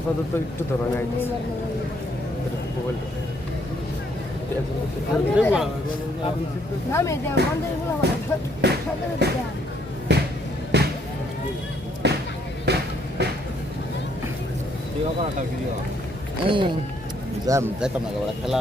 আপাতত একটু ধরা যায় দেখতাম না খেলা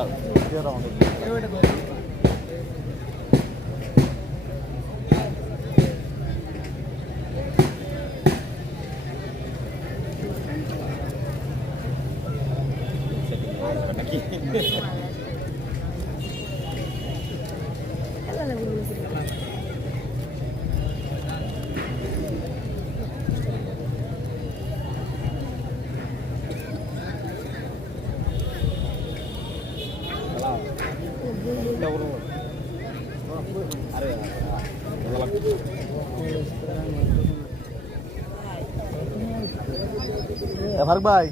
ফারুক ভাই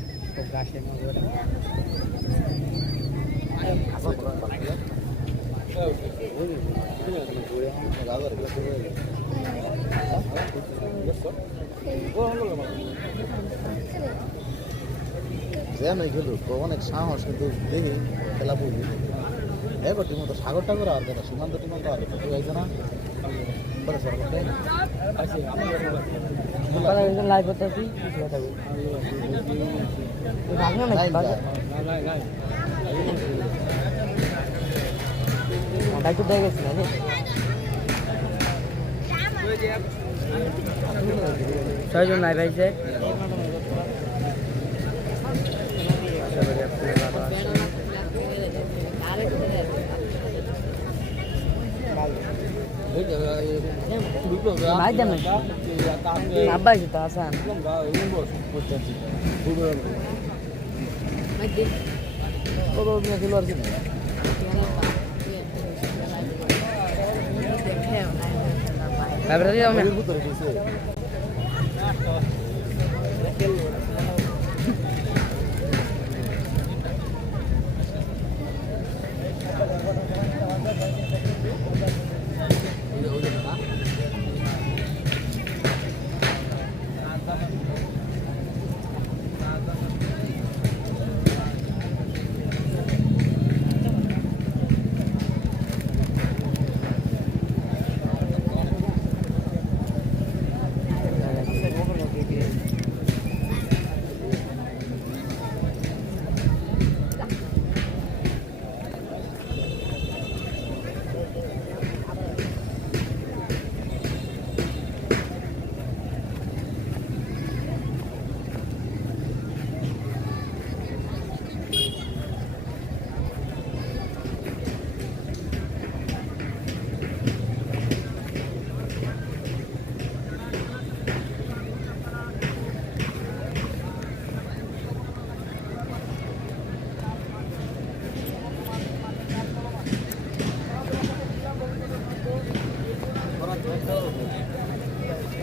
অনেক সাহস কিন্তু দেখি খেলা বুঝি এবার টিম তো সাগর টাগর আর কেন সীমান্ত টিম তো আর কেউ আইছে না লাইভ করতেছি ডাক্তার দিয়ে গেছি না ছয়জন লাইভ আইছে আব্বাই তো আসান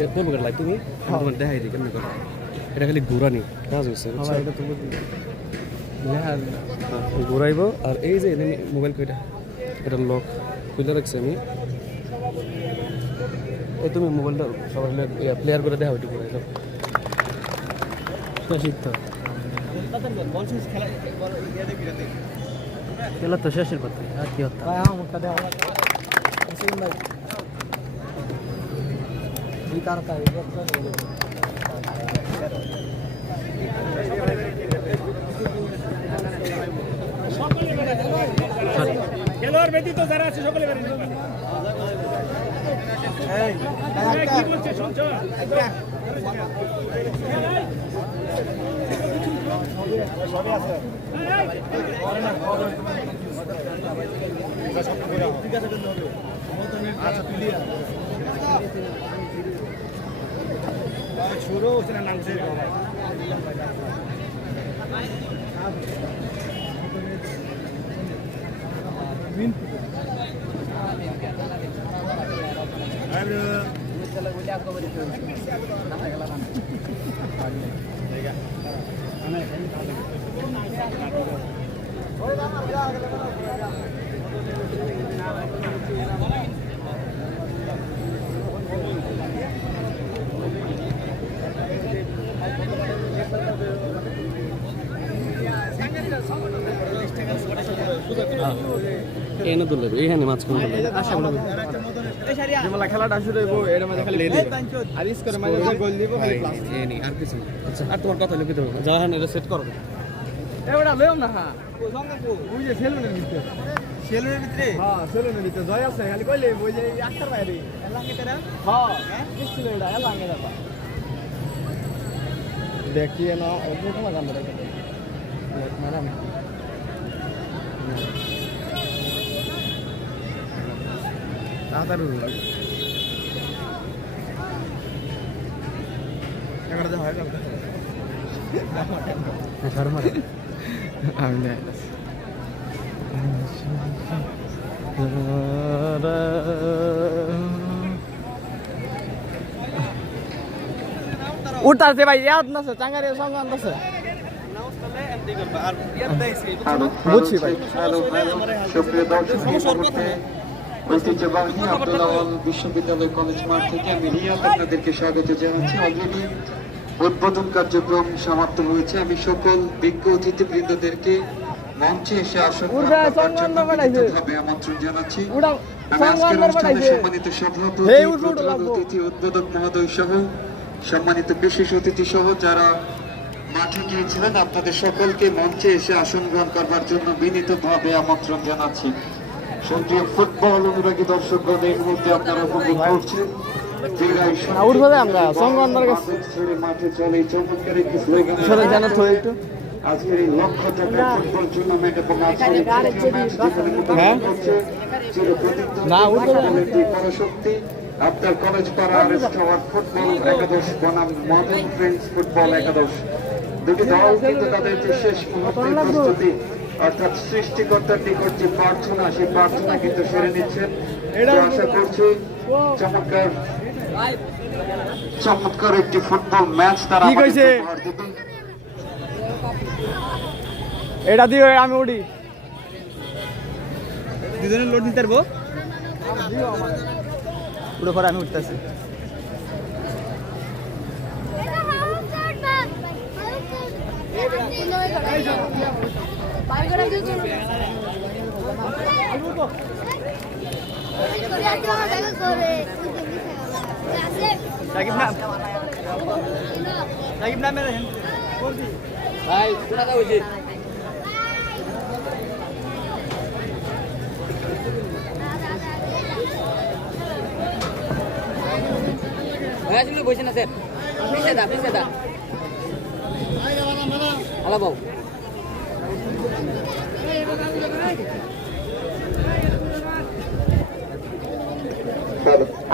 কোন প্রকার লাইভ তুমি তোমার দেখাই দিই কেমন করে এটা খালি ঘোরানি কাজ হয়েছে ঘোরাইব আর এই যে মোবাইল কইটা এটা লক খুলে রাখছি আমি এই তুমি মোবাইলটা সবার প্লেয়ার করে দেখা ওইটুকু ঘোরাই দাও শিখতে খেলা তো শেষের পথে আর কি হতো খেলোয়াড় ব্যতীত যারা আছে সকলে কি বলছে শুনছো শুরু হচ্ছে না নামছে এনে তুলে এইখানে মাঝখানে খেলাটা শুরু হইব এর মধ্যে খালি আর স্কোরে মাঝে গোল দিব খালি প্লাস আর কিছু না আচ্ছা আর তোমার কথা লিখে দেবো যাওয়ার এটা সেট করো এবারে লইম না হ্যাঁ ওই যে সেলুনের ভিতরে হ্যাঁ সেলুনের ভিতরে জয় আছে খালি কইলে ওই যে আক্তার বাইরে এলাঙ্গিটারা হ্যাঁ নিশ্চয় এটা এলাঙ্গিটা দেখি না ওই কোন গান ধরে মারাম তাড়াতাড়ি লাগে এবারে যা হয় কালকে ঘর মারে আমি না উঠতাছে ভাই ইয়াদ না চাঙ্গারে সঙ্গ আনতাছে বুঝছি ভাই সুপ্রিয় দর্শক ঐতিহ্যবাহী আব্দুল আওয়াল বিশ্ববিদ্যালয় কলেজ মাঠ থেকে আমি রিয়াদ আপনাদেরকে স্বাগত জানাচ্ছি। অলরেডি উদ্বোধন কার্যক্রম সমাপ্ত হয়েছে। আমি সকল বিজ্ঞ অতিথিবৃন্দদেরকে মঞ্চে এসে আসন আমন্ত্রণ জানাচ্ছি। আমি আজকের অনুষ্ঠানের সম্মানিত সভাপতি, প্রধান অতিথি, উদ্বোধক মহোদয় সহ সম্মানিত বিশেষ অতিথি সহ যারা মাঠে গিয়েছিলেন আপনাদের সকলকে মঞ্চে এসে আসন গ্রহণ করবার জন্য বিনীতভাবে আমন্ত্রণ জানাচ্ছি। সক্রিয় ফুটবল অনুরাগী দর্শকগণ এই মুহূর্তে আপনারা উপভোগ করছেন মাঠে চলে চমৎকার একটি স্লোগান আজকের এই লক্ষ টাকা ফুটবল টুর্নামেন্ট এবং পরাশক্তি আপনার কলেজ পাড়া ফুটবল একাদশ বনাম মডার্ন ফ্রেন্ডস ফুটবল একাদশ দুটি দল কিন্তু তাদের যে শেষ মুহূর্তের প্রস্তুতি অর্থাৎ সৃষ্টিকর্তার নিকট যে প্রার্থনা সেই প্রার্থনা কিন্তু সেরে নিচ্ছেন। আশা করছি চমৎকার একটি ফুটবল ম্যাচ তারা এটা দিয়ে আমি উঠি দুজনে লোড দিতে পারবো পুরো পরে আমি উঠতেছি বসে না স্যার পিছে দা হ্যালো বাবু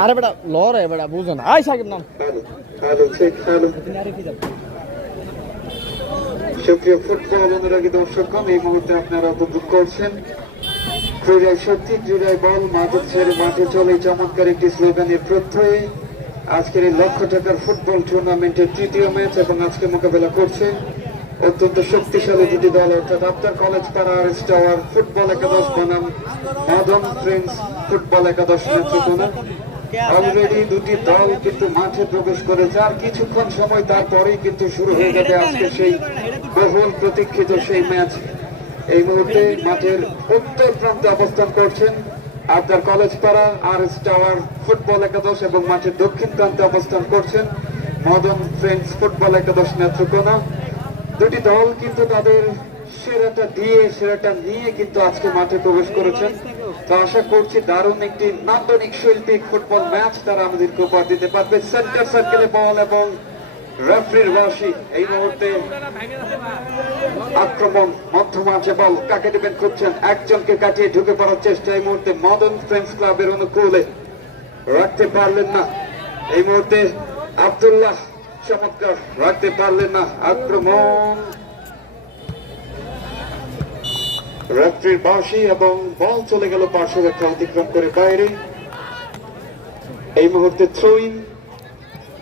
আরে বেটা লরে বেটা বুঝো না আই সাকিব নাম সক্রিয় ফুটবল অনুরাগী দর্শকগণ এই মুহূর্তে আপনারা উপভোগ করছেন ক্রীড়ায় শক্তি, ক্রীড়ায় বল, মাঠে ছেড়ে মাঠে চলে চমৎকার একটি স্লোগানের প্রত্যয়ে আজকের এই লক্ষ টাকার ফুটবল টুর্নামেন্টের তৃতীয় ম্যাচ এবং আজকে মোকাবেলা করছে অত্যন্ত শক্তিশালী দুটি দল অর্থাৎ আফতার কলেজ পাড়া আর টাওয়ার ফুটবল একাদশ বনাম মডার্ন ফ্রেন্ডস ফুটবল একাদশ নেত্রকোনা। অলরেডি দুটি দল কিন্তু মাঠে প্রবেশ করেছে, আর কিছুক্ষণ সময় তারপরেই কিন্তু শুরু হয়ে যাবে আজকে সেই বহুল প্রতীক্ষিত সেই ম্যাচ। এই মুহূর্তে মাঠের উত্তর প্রান্তে অবস্থান করছেন আফতার কলেজ পাড়া আর টাওয়ার ফুটবল একাদশ এবং মাঠের দক্ষিণ প্রান্তে অবস্থান করছেন মডার্ন ফ্রেন্ডস ফুটবল একাদশ নেত্রকোনা। দুটি দল কিন্তু তাদের সেরাটা নিয়ে কিন্তু আজকে মাঠে প্রবেশ করেছেন। তো আশা করছি দারুণ একটি নান্দনিক শৈল্পিক ফুটবল ম্যাচ তারা আমাদেরকে উপহার দিতে পারবে। সেন্টার সার্কেলে বল এবং রেফারির বাঁশি। এই মুহূর্তে আক্রমণ মধ্যমাঝে বল কাকে দেবেন খুঁজছেন, একজনকে কাটিয়ে ঢুকে পড়ার চেষ্টা এই মুহূর্তে মডার্ন ফ্রেন্ডস ক্লাবের অনুকূলে রাখতে পারলেন না। এই মুহূর্তে আব্দুল্লাহ চমৎকার রাখতে পারলেন না, আক্রমণ রেফারির বাঁশি এবং বল চলে গেল পার্শ্বরেখা অতিক্রম করে বাইরে। এই মুহূর্তে থ্রোইং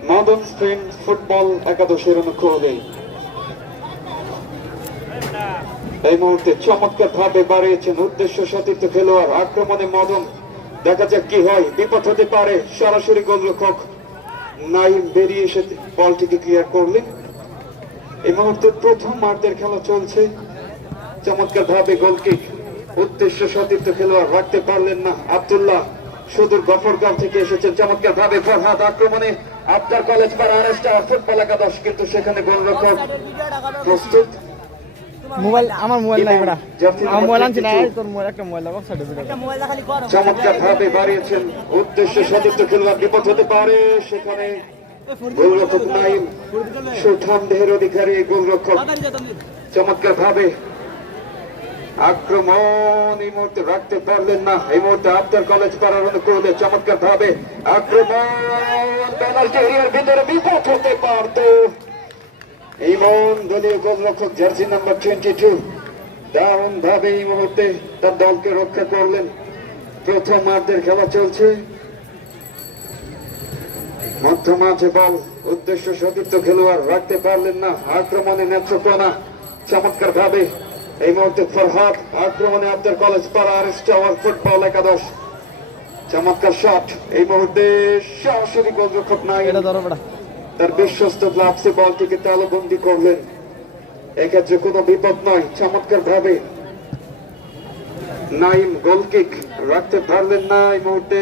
মদন স্প্রিং ফুটবল একাদশের অনুকূলে এই মুহূর্তে চমৎকার ভাবে বাড়িয়েছেন উদ্দেশ্য সতীর্থ খেলোয়াড়। আক্রমণে মদন, দেখা যাক কি হয়, বিপদ হতে পারে। সরাসরি গোলরক্ষক নাইম বেরিয়ে এসে বলটিকে ক্লিয়ার করলেন। এই মুহূর্তে প্রথম মাঠের খেলা চলছে। চমৎকার ভাবে গোলকিক, উদ্দেশ্য সতীর্থ খেলোয়াড় রাখতে পারলেন না। আব্দুল্লাহ সুদূর গফরগাঁও থেকে এসেছেন। চমৎকার ভাবে ফরহাদ, আক্রমণে আফতার কলেজ পাড়া আরেস্টা ফুটবল একাদশ, কিন্তু সেখানে গোলরক্ষক প্রস্তুত। মোবাইল আমার মোবাইল নাই বেটা, জার্সি আমার মোবাইল আনছি না, নাম্বার এই তোর মোবাইল একটা মোবাইল লাগা সাইডে বেটা। 22 চমৎকার ভাবে বাড়িয়েছেন উদ্দেশ্য সতীর্থ খেলোয়াড়, বিপদ হতে পারে। সেখানে গোলরক্ষক নাইম সুঠাম দেহের অধিকারী গোলরক্ষক চমৎকার ভাবে আক্রমণ এই মুহূর্তে রাখতে পারলেন না। এই মুহূর্তে আফতার কলেজ পাড়ার অনুকূলে চমৎকার ভাবে আক্রমণ, পেনাল্টি এরিয়ার ভিতরে বিপদ হতে পারত। ইমন দলীয় গোলরক্ষক জার্সি নাম্বার 22 দারুণ ভাবে এই মুহূর্তে তার দলকে রক্ষা করলেন। প্রথম মাঠের খেলা চলছে, মধ্য মাঝে বল, উদ্দেশ্য সতীর্থ খেলোয়াড় রাখতে পারলেন না। আক্রমণে নেত্রকোনা চমৎকার ভাবে এই মুহূর্তে ফরহাদ, আক্রমণে আফতার কলেজ পাড়া আরেস্টা ফুটবল একাদশ, চমৎকার শট। এই মুহূর্তে সরাসরি গোলরক্ষক নাই এটা ধরো বেটা। তার বিশ্বস্ত গ্লাভসে বলটিকে তালুবন্দি করলেন। এক্ষেত্রে কোনো বিপদ নয়। চমৎকার ভাবে নাইম গোলকিক রাখতে পারলেন না। এই মুহূর্তে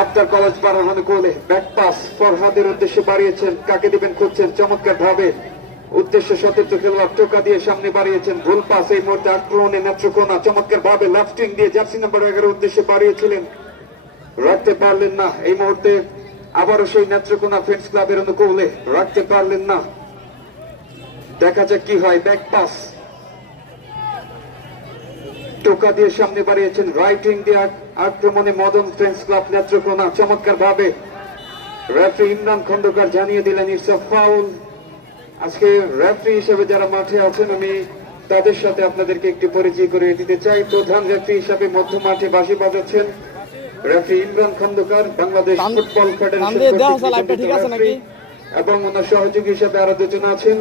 আফতার কলেজ পাড়ার অনুকূলে ব্যাক পাস ফরহাদের উদ্দেশ্যে বাড়িয়েছেন, কাকে দিবেন খুঁজছেন। চমৎকার ভাবে উদ্দেশ্য সতীর্থ খেলোয়াড় টোকা দিয়ে সামনে বাড়িয়েছেন, ভুল পাস। এই মুহূর্তে আক্রমণে নেত্রকোনা চমৎকার ভাবে লেফটিং দিয়ে জার্সি নাম্বার 11 উদ্দেশ্যে বাড়িয়েছিলেন, রাখতে পারলেন না। এই মুহূর্তে আবারও সেই নেত্রকোনা ফ্রেন্ডস ক্লাবের অনুকূলে রাখতে পারলেন না। দেখা যাক কি হয়। ব্যাক পাস টোকা দিয়ে সামনে বাড়িয়েছেন, রাইটিং দিয়ে আক্রমণে মদন ফ্রেন্ডস ক্লাব নেত্রকোনা চমৎকার ভাবে রেফারি ইমরান খন্দকার জানিয়ে দিলেন ইটস আ ফাউল। আজকে রেফারি হিসেবে যারা মাঠে আছেন আমি তাদের সাথে আপনাদেরকে একটু পরিচয় করে দিতে চাই। প্রধান রেফারি হিসেবে মধ্য মাঠে বাঁশি বাজাচ্ছেন referee Imran Khandakar, Bangladesh football federation, এবং ওনার সহযোগী হিসেবে আরো দুজন আছেন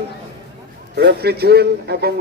রেফারি জুয়েল এবং